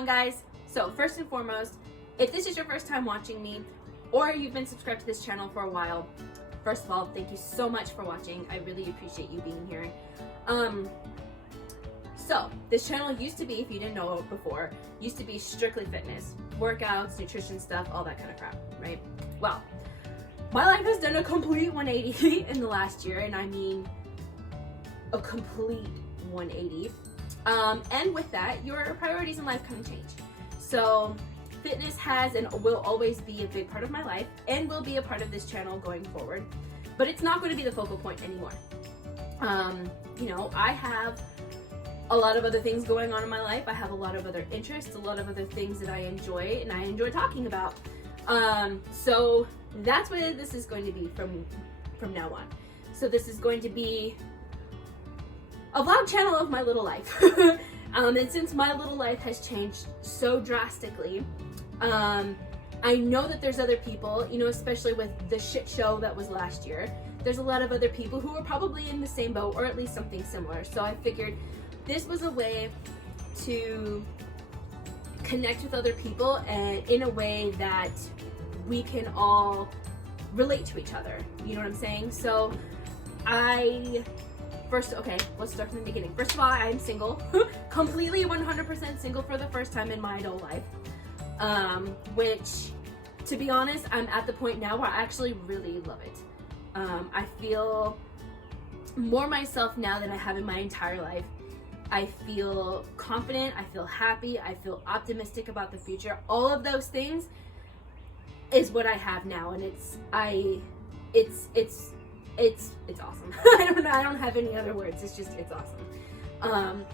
on, guys? So first and foremost, if this is your first time watching me or you've been subscribed to this channel for a while, first of all, thank you so much for watching. I really appreciate you being here. So this channel used to be, if you didn't know it before, used to be strictly fitness, workouts, nutrition stuff, all that kind of crap, right? Well, my life has done a complete 180 in the last year, and I mean a complete 180. And with that, your priorities in life kind of change. So fitness has and will always be a big part of my life and will be a part of this channel going forward, but it's not going to be the focal point anymore. You know, I have a lot of other things going on in my life. I have a lot of other interests, a lot of other things that I enjoy and I enjoy talking about. So that's what this is going to be from now on. So this is going to be a vlog channel of my little life. And since my little life has changed so drastically, I know that there's other people, you know, especially with the shit show that was last year, there's a lot of other people who are probably in the same boat or at least something similar. So I figured this was a way to connect with other people and in a way that we can all relate to each other. You know what I'm saying? So okay, let's start from the beginning. First of all, I'm single, completely 100% single for the first time in my adult life. Which, to be honest, I'm at the point now where I actually really love it. I feel more myself now than I have in my entire life. I feel confident, I feel happy, I feel optimistic about the future. All of those things is what I have now, and it's awesome. I don't have any other words. It's awesome.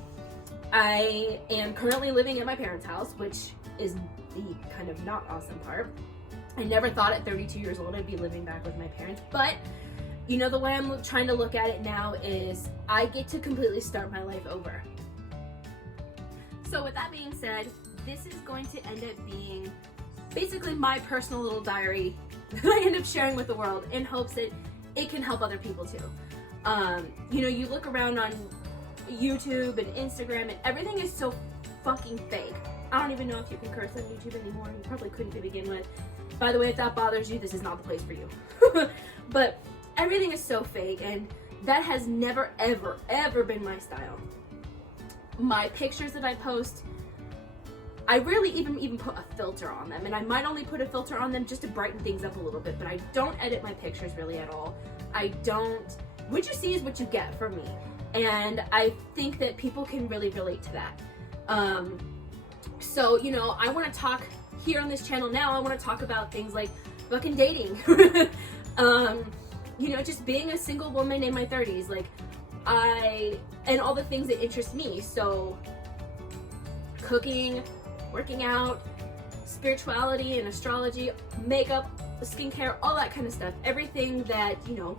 I am currently living at my parents' house, which is the kind of not awesome part. I never thought at 32 years old I'd be living back with my parents, but you know, the way I'm trying to look at it now is I get to completely start my life over. So with that being said, this is going to end up being basically my personal little diary that I end up sharing with the world in hopes that it can help other people too. You know, you look around on YouTube and Instagram and everything is so fucking fake. I don't even know if you can curse on YouTube anymore. You probably couldn't to begin with. By the way, if that bothers you, this is not the place for you. But everything is so fake, and that has never, ever, ever been my style. My pictures that I post, I rarely even put a filter on them, and I might only put a filter on them just to brighten things up a little bit, but I don't edit my pictures really at all. What you see is what you get from me, and I think that people can really relate to that. So, you know, I want to talk here on this channel now, I want to talk about things like fucking dating. You know, just being a single woman in my 30s, like, and all the things that interest me. So, cooking, working out, spirituality and astrology, makeup, skincare, all that kind of stuff. Everything that, you know,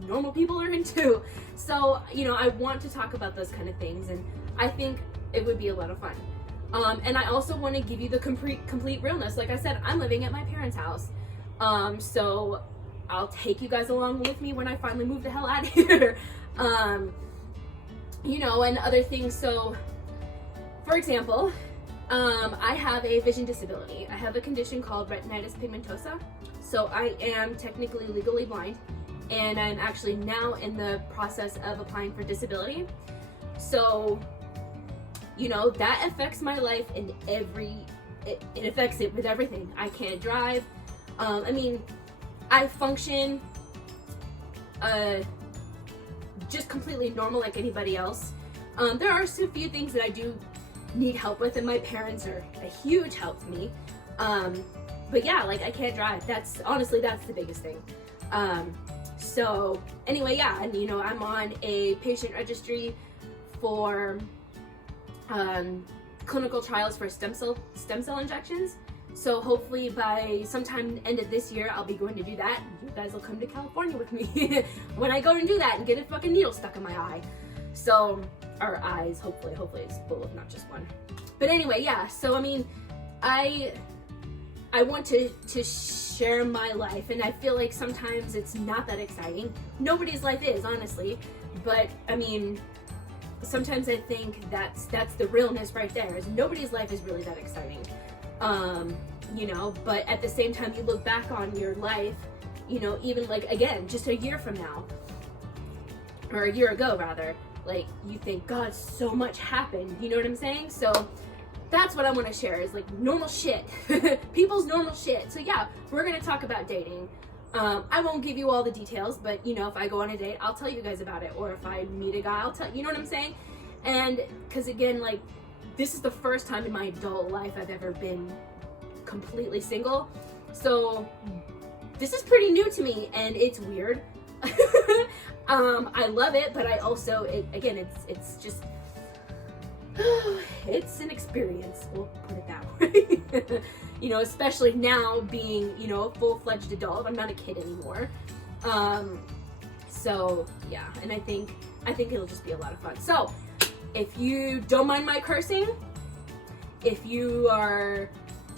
normal people are into. So, you know, I want to talk about those kind of things, and I think it would be a lot of fun. And I also want to give you the complete realness. Like I said, I'm living at my parents' house. So I'll take you guys along with me when I finally move the hell out of here. You know, and other things. So, for example, I have a vision disability. I have a condition called retinitis pigmentosa. So I am technically legally blind, and I'm actually now in the process of applying for disability. So, you know, that affects my life in it affects it with everything. I can't drive. I mean, I function just completely normal like anybody else. There are a few things that I do need help with, and my parents are a huge help to me. But yeah, like, I can't drive. That's the biggest thing. So anyway, yeah, and you know, I'm on a patient registry for clinical trials for stem cell injections. So hopefully by sometime end of this year, I'll be going to do that. You guys will come to California with me when I go and do that and get a fucking needle stuck in my eye. So, or eyes, hopefully it's both, not just one. But anyway, yeah, so I mean, I want to share my life, and I feel like sometimes it's not that exciting. Nobody's life is, honestly, but I mean, sometimes I think that's the realness right there, is nobody's life is really that exciting. You know, but at the same time, you look back on your life, you know, even like, again, just a year from now, or a year ago rather, like, you think, God, so much happened, you know what I'm saying? So that's what I want to share, is like normal shit, people's normal shit. So yeah, we're gonna talk about dating. I won't give you all the details, but you know, if I go on a date, I'll tell you guys about it, or if I meet a guy, I'll tell you know what I'm saying. And because again, like, this is the first time in my adult life I've ever been completely single, so this is pretty new to me, and it's weird. I love it, but I also, it's just it's an experience, we'll put it that way. You know, especially now being, you know, a full-fledged adult. I'm not a kid anymore. So yeah, and I think it'll just be a lot of fun. So if you don't mind my cursing, if you are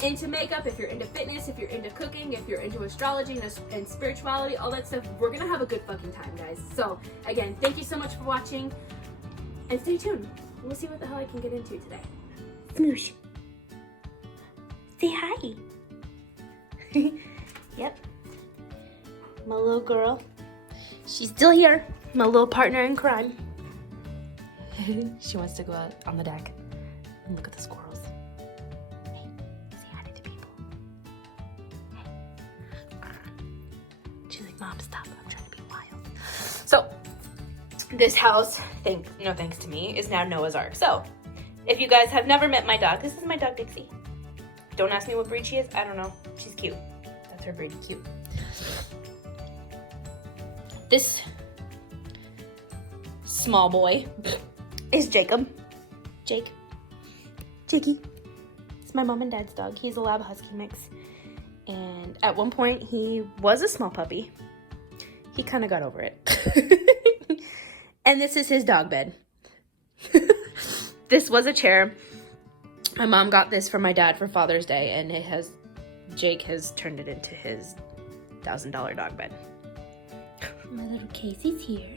into makeup, if you're into fitness, if you're into cooking, if you're into astrology and spirituality, all that stuff, we're gonna have a good fucking time, guys. So again, thank you so much for watching, and stay tuned. We'll see what the hell I can get into today. Smoosh. Say hi. Yep. My little girl. She's still here. My little partner in crime. She wants to go out on the deck and look at the squirrels. Hey, say hi to the people. Hey. She's like, Mom, stop. I'm trying to be wild. So, this house, thanks to me, is now Noah's Ark. So, if you guys have never met my dog, this is my dog Dixie. Don't ask me what breed she is. I don't know. She's cute. That's her breed. Cute. This small boy is Jacob. Jakey. It's my mom and dad's dog. He's a Lab Husky mix. And at one point, he was a small puppy. He kind of got over it. And this is his dog bed. This was a chair. My mom got this from my dad for Father's Day, and Jake has turned it into his $1,000 dog bed. My little Casey's here.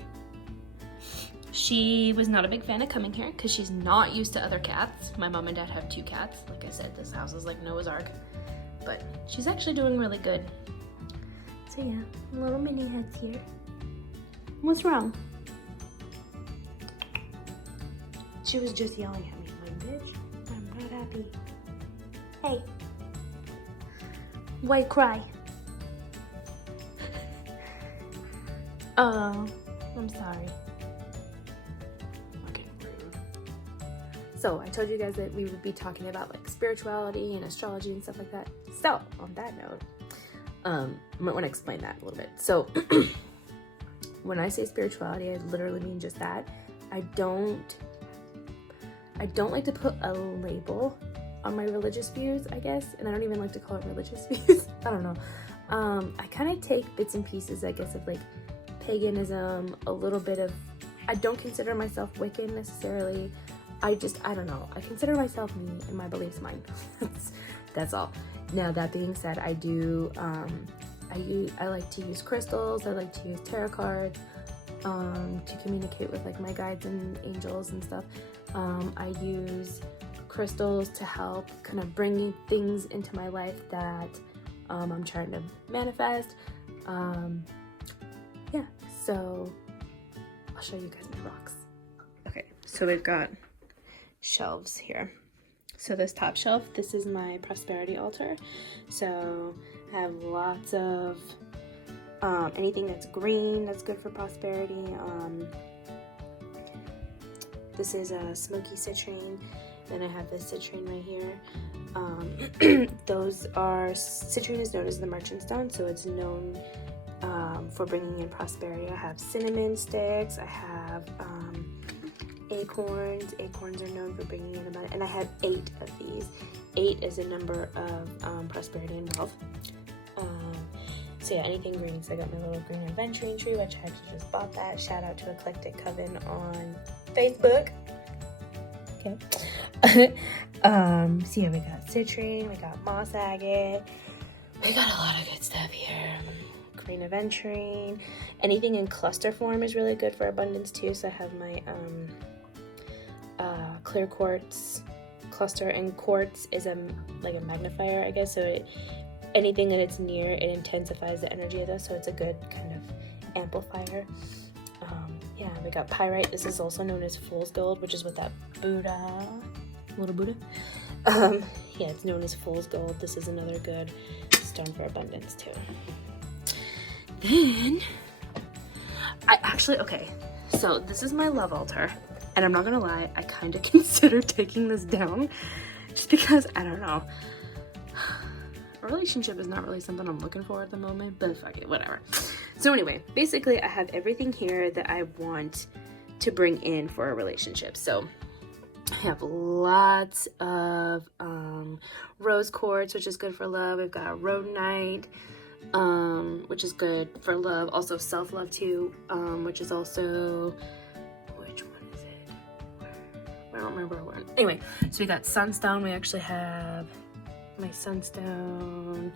She was not a big fan of coming here because she's not used to other cats. My mom and dad have 2 cats. Like I said, this house is like Noah's Ark. But she's actually doing really good. So yeah, little mini head's here. What's wrong? She was just yelling at me like, bitch, I'm not happy. Hey. Why cry? Oh, I'm sorry. Okay, rude. So I told you guys that we would be talking about like spirituality and astrology and stuff like that. So on that note, I might want to explain that a little bit. So when I say spirituality, I literally mean just that. I don't like to put a label on my religious views, I guess, and I don't even like to call it religious views. I don't know. I kind of take bits and pieces, I guess, of like paganism, a little bit of, I don't consider myself Wiccan necessarily. I don't know. I consider myself me and my beliefs mine. That's all. Now, that being said, I do, I like to use crystals. I like to use tarot cards to communicate with like my guides and angels and stuff. I use crystals to help kind of bring things into my life that I'm trying to manifest. Yeah, so I'll show you guys my rocks. Okay, so we've got shelves here. So this top shelf, this is my prosperity altar. So I have lots of anything that's green that's good for prosperity. This is a smoky citrine. Then I have this citrine right here. Citrine is known as the merchant stone, so it's known for bringing in prosperity. I have cinnamon sticks. I have acorns. Acorns are known for bringing in abundance. And I have 8 of these. 8 is a number of prosperity and wealth. So yeah, anything green. So I got my little green adventuring tree, which I actually just bought that. Shout out to Eclectic Coven on Facebook. Okay. So yeah, we got citrine, we got moss agate, we got a lot of good stuff here. Green aventurine. Anything in cluster form is really good for abundance too. So I have my clear quartz cluster, and quartz is like a magnifier, I guess, so anything that it's near, it intensifies the energy of this, so it's a good kind of amplifier. Yeah, we got pyrite. This is also known as fool's gold, which is what that little Buddha. Yeah, it's known as fool's gold. This is another good stone for abundance too. Then okay, so this is my love altar, and I'm not gonna lie, I kind of considered taking this down just because, I don't know, a relationship is not really something I'm looking for at the moment, but fuck it, whatever. So anyway, basically I have everything here that I want to bring in for a relationship. So I have lots of rose quartz, which is good for love. We've got rhodonite, which is good for love. Also self-love too, which is also, which one is it? I don't remember one. Anyway, so we got sunstone. We actually have my sunstone.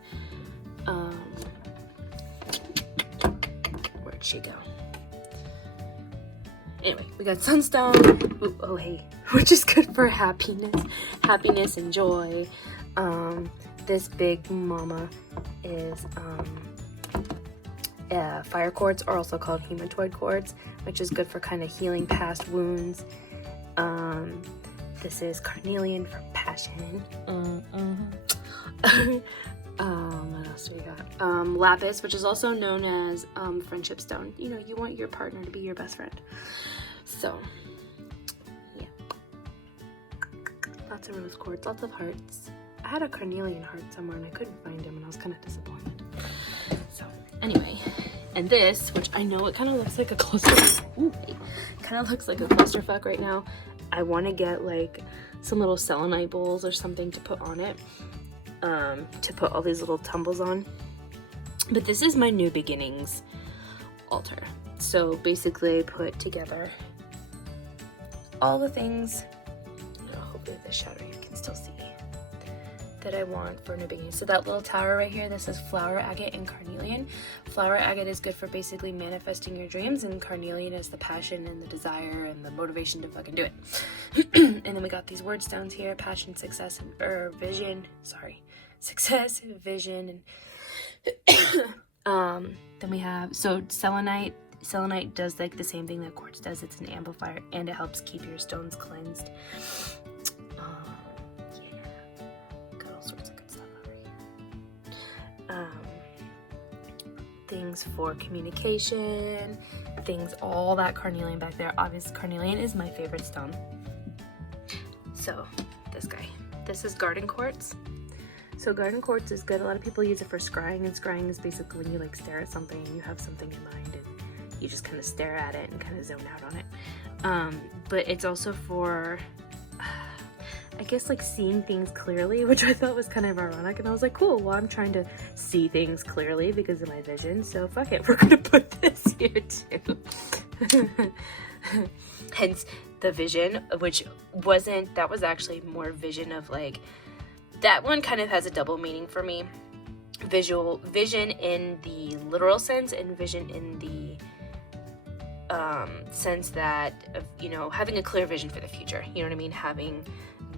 Where'd she go? Anyway, we got sunstone. Ooh, oh hey, which is good for happiness and joy. This big mama is fire quartz, or also called hematoid quartz, which is good for kind of healing past wounds. This is carnelian for passion. What else do we got? Lapis, which is also known as friendship stone. You know, you want your partner to be your best friend. So, yeah. Lots of rose quartz, lots of hearts. I had a carnelian heart somewhere and I couldn't find him, and I was kind of disappointed. So, anyway. And this, which I know it kind of looks like a clusterfuck right now. I want to get like some little selenite bowls or something to put on it. To put all these little tumbles on. But this is my new beginnings altar. So basically I put together all the things, hopefully the shadow you can still see, that I want for new beginnings. So that little tower right here, this is flower agate and carnelian. Flower agate is good for basically manifesting your dreams, and carnelian is the passion and the desire and the motivation to fucking do it. And then we got these word stones here: passion, success, or vision. Sorry. Success, vision, and then we have, so selenite. Selenite does like the same thing that quartz does. It's an amplifier, and it helps keep your stones cleansed. Yeah, got all sorts of good stuff over here. Things for communication, all that carnelian back there. Obviously, carnelian is my favorite stone. So this guy, this is garden quartz. So garden quartz is good. A lot of people use it for scrying, and scrying is basically when you like stare at something and you have something in mind and you just kind of stare at it and kind of zone out on it. But it's also for, I guess, like seeing things clearly, which I thought was kind of ironic. And I was like, cool, well, I'm trying to see things clearly because of my vision. So fuck it, we're gonna put this here too. Hence the vision, which that was actually more vision of like, that one kind of has a double meaning for me. Vision in the literal sense, and vision in the sense that of, having a clear vision for the future. You know what I mean? Having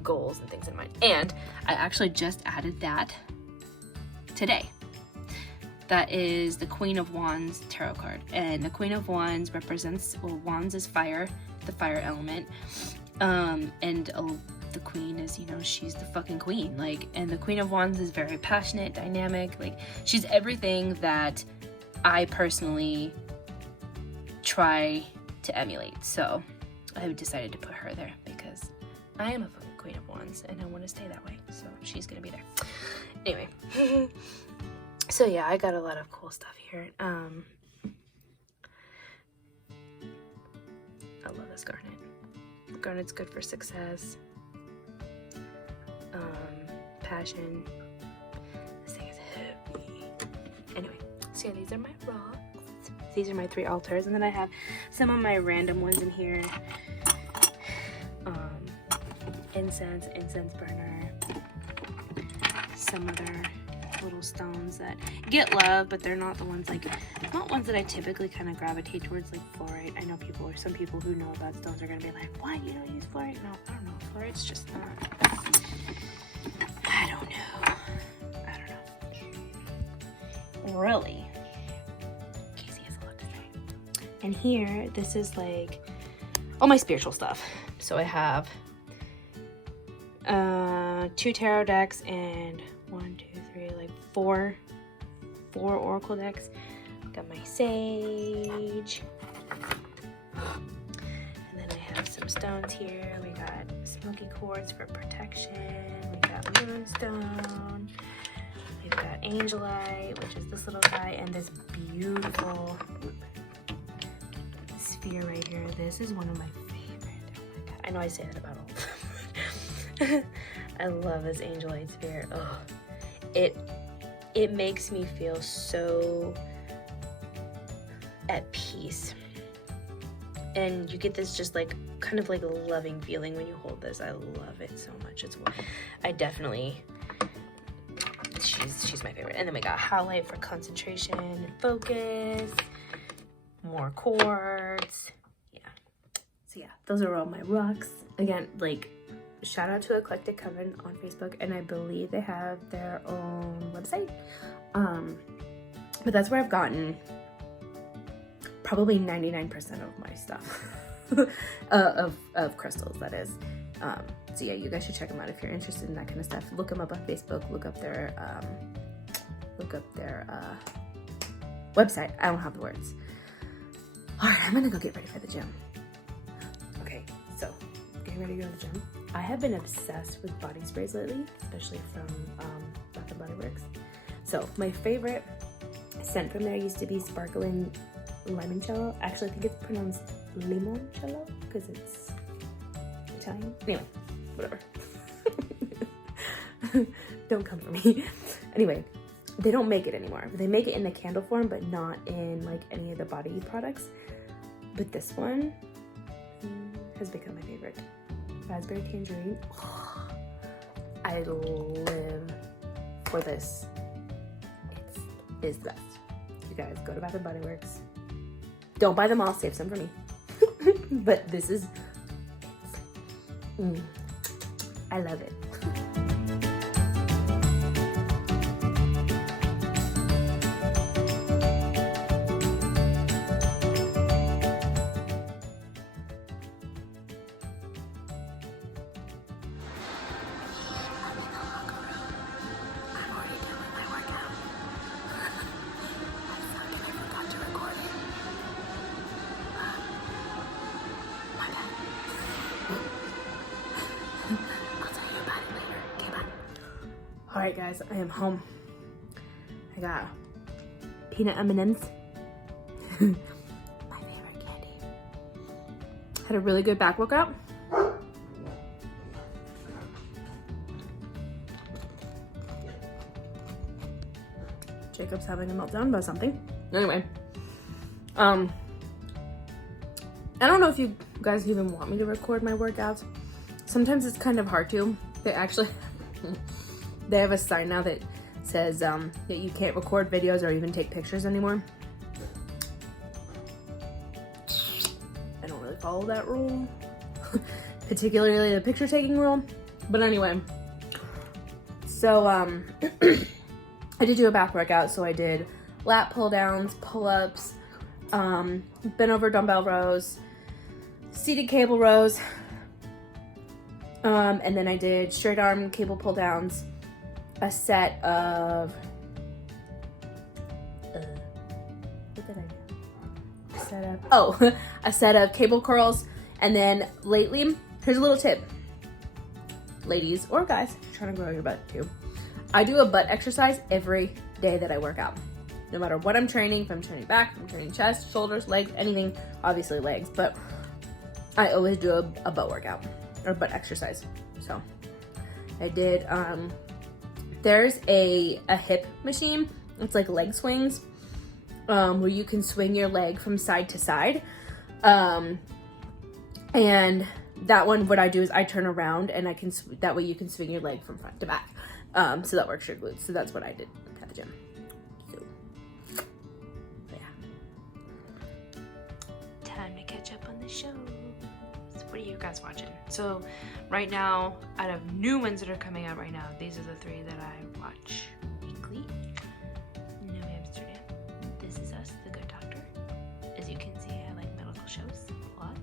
goals and things in mind. And I actually just added that today. That is the Queen of Wands tarot card. And the Queen of Wands represents, well, Wands is fire, the fire element. The queen is, she's the fucking queen, like, and the Queen of Wands is very passionate, dynamic, like, she's everything that I personally try to emulate. So I decided to put her there because I am a fucking Queen of Wands and I want to stay that way, so she's gonna be there. Anyway, so yeah, I got a lot of cool stuff here. I love this garnet. Garnet's good for success, passion. This thing is heavy. Anyway, so yeah, these are my rocks. These are my 3 altars, and then I have some of my random ones in here. Incense burner, some other little stones that get love, but they're not the ones like, not ones that I typically kind of gravitate towards, like fluorite. I know people, or some people who know about stones are gonna be like, why you don't use fluorite? No, I don't know. Fluorite's just not. I don't know. Really. Casey has a lot to say. And here, this is like all my spiritual stuff. So I have 2 tarot decks and 4 oracle decks. Got my sage, and then I have some stones here. We got smoky quartz for protection. We got moonstone. We've got angelite, which is this little guy, and this beautiful sphere right here. This is one of my favorite. Oh my god! I know I say that about all of them. I love this angelite sphere. Oh, it makes me feel so at peace, and you get this just like kind of like a loving feeling when you hold this. I love it so much. I definitely, she's my favorite. And then we got highlight for concentration and focus, more quartz. Yeah. So yeah, those are all my rocks. Again, like, shout out to Eclectic Coven on Facebook, and I believe they have their own website. But that's where I've gotten probably 99% of my stuff of crystals, that is. So yeah, you guys should check them out if you're interested in that kind of stuff. Look them up on Facebook. Look up their website. I don't have the words. All right, I'm gonna go get ready for the gym. Okay, so getting ready to go to the gym. I have been obsessed with body sprays lately, especially from Bath & Body Works. So my favorite scent from there used to be Sparkling Limoncello. Actually, I think it's pronounced Limoncello because it's Italian. Anyway, whatever. Don't come for me. Anyway, they don't make it anymore. They make it in the candle form, but not in like any of the body products. But this one has become my favorite. Raspberry tangerine. I live for this. It's the best. You guys go to Bath & Body Works. Don't buy them all, save some for me. But this is, I love it. Alright guys, I am home. I got peanut M&Ms. My favorite candy. Had a really good back workout. Jacob's having a meltdown about something. Anyway. I don't know if you guys even want me to record my workouts. Sometimes it's kind of hard to. They actually they have a sign now that says that you can't record videos or even take pictures anymore. I don't really follow that rule, particularly the picture taking rule. But anyway, so I did do a back workout. So I did lat pull downs, pull ups, bent over dumbbell rows, seated cable rows, and then I did straight arm cable pull downs, a set of what did I do? A set of cable curls. And then lately, here's a little tip, ladies or guys, if you're trying to grow your butt too. I do a butt exercise every day that I work out. No matter what I'm training, if I'm training back, if I'm training chest, shoulders, legs, anything, obviously legs, but I always do a butt workout or butt exercise. So I did, there's a hip machine. It's like leg swings, where you can swing your leg from side to side. And that one, what I do is I turn around and I can, that way you can swing your leg from front to back. So that works your glutes. So that's what I did at the gym. So, yeah. Time to catch up on the show. What are you guys watching? So right now, out of new ones that are coming out right now, these are the 3 that I watch weekly. New Amsterdam, This Is Us, The Good Doctor. As you can see, I like medical shows a lot.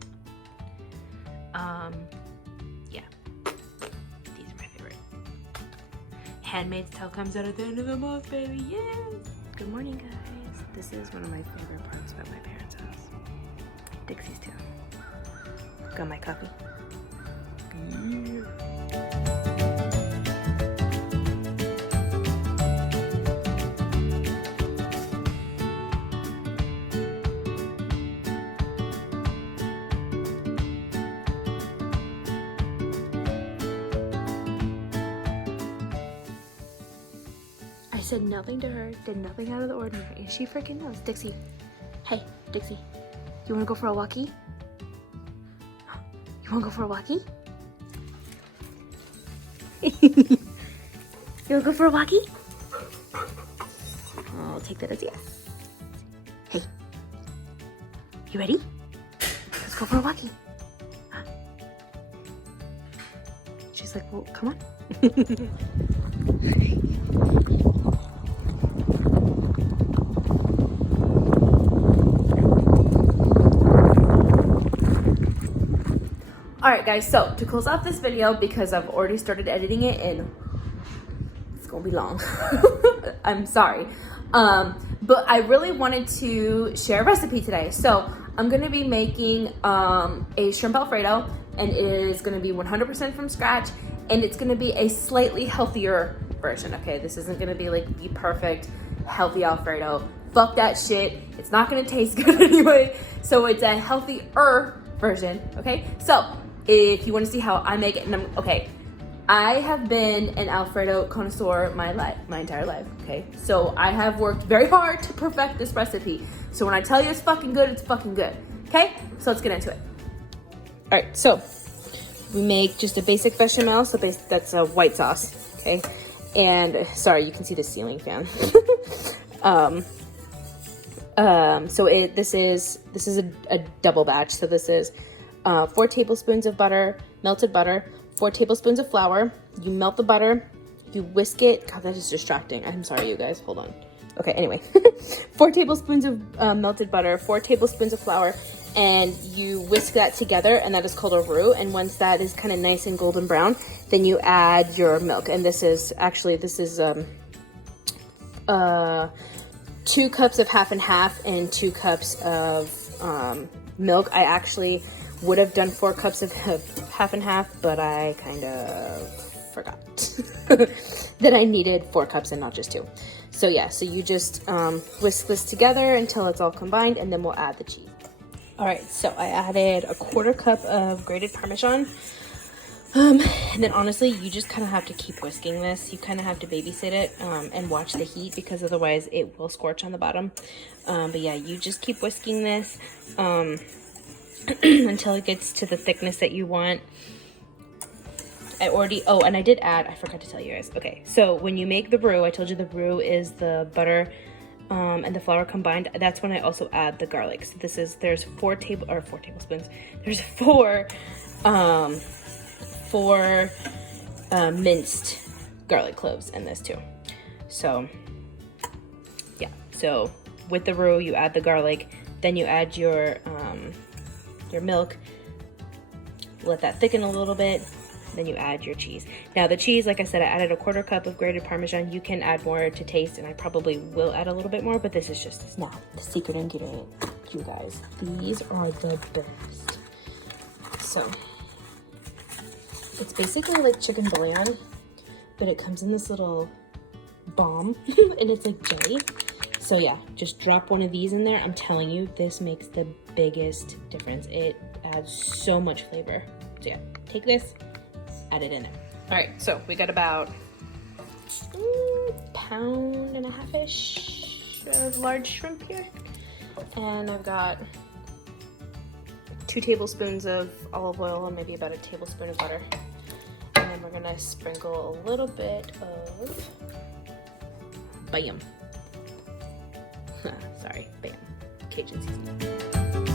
Yeah, these are my favorite. Handmaid's Tale comes out at the end of the month, baby. Yes. Good morning, guys. This is one of my favorite parts about my parents' house. Dixie's too. Got my coffee. I said nothing to her, did nothing out of the ordinary, and she freaking knows. Dixie, hey, Dixie, you wanna go for a walkie? You wanna go for a walkie? You wanna go for a walkie? I'll take that as a yes. Hey, you ready? Let's go for a walkie. Huh? She's like, well, come on. Alright guys, so to close off this video, because I've already started editing it and it's gonna be long. I'm sorry. But I really wanted to share a recipe today. So I'm gonna be making a shrimp Alfredo, and it is gonna be 100% from scratch, and it's gonna be a slightly healthier version, okay? This isn't gonna be like the perfect healthy Alfredo. Fuck that shit. It's not gonna taste good anyway. So it's a healthier version, okay? So if you want to see how I make it, and okay, I have been an Alfredo connoisseur my entire life, okay? So I have worked very hard to perfect this recipe. So when I tell you it's fucking good, it's fucking good, okay? So let's get into it. All right, so we make just a basic bechamel, so that's a white sauce, okay? And sorry, you can see the ceiling fan. So this is a double batch. So this is 4 tablespoons of butter, melted butter, 4 tablespoons of flour. You melt the butter, you whisk it. God, that is distracting. I'm sorry, you guys. Hold on. Okay, anyway. 4 tablespoons of melted butter, 4 tablespoons of flour, and you whisk that together, and that is called a roux. And once that is kind of nice and golden brown, then you add your milk. And this is 2 cups of half and half and 2 cups of milk. I actually would have done 4 cups of half and half, but I kind of forgot that I needed 4 cups and not just 2. So yeah, so you just whisk this together until it's all combined, and then we'll add the cheese. All right, so I added a 1/4 cup of grated Parmesan. And then honestly, you just kind of have to keep whisking this. You kind of have to babysit it and watch the heat, because otherwise it will scorch on the bottom. But yeah, you just keep whisking this until it gets to the thickness that you want. And I did add, I forgot to tell you guys. Okay, so when you make the roux, I told you the roux is the butter and the flour combined. That's when I also add the garlic. So there's 4 tablespoons. There's 4 minced garlic cloves in this too. So yeah, so with the roux you add the garlic, then you add your milk, let that thicken a little bit, then you add your cheese. Now the cheese, like I said, I added a 1/4 cup of grated Parmesan. You can add more to taste, and I probably will add a little bit more, but this is just now the secret ingredient, you guys. These are the best. So it's basically like chicken bouillon, but it comes in this little bomb and it's like jelly. So yeah, just drop one of these in there. I'm telling you, this makes the biggest difference. It adds so much flavor. So yeah, take this, add it in there. All right, so we got about 1.5 pounds-ish of large shrimp here. And I've got 2 tablespoons of olive oil and maybe about a tablespoon of butter. And then we're gonna sprinkle a little bit of bam. Sorry, bam. Cajun seasoning.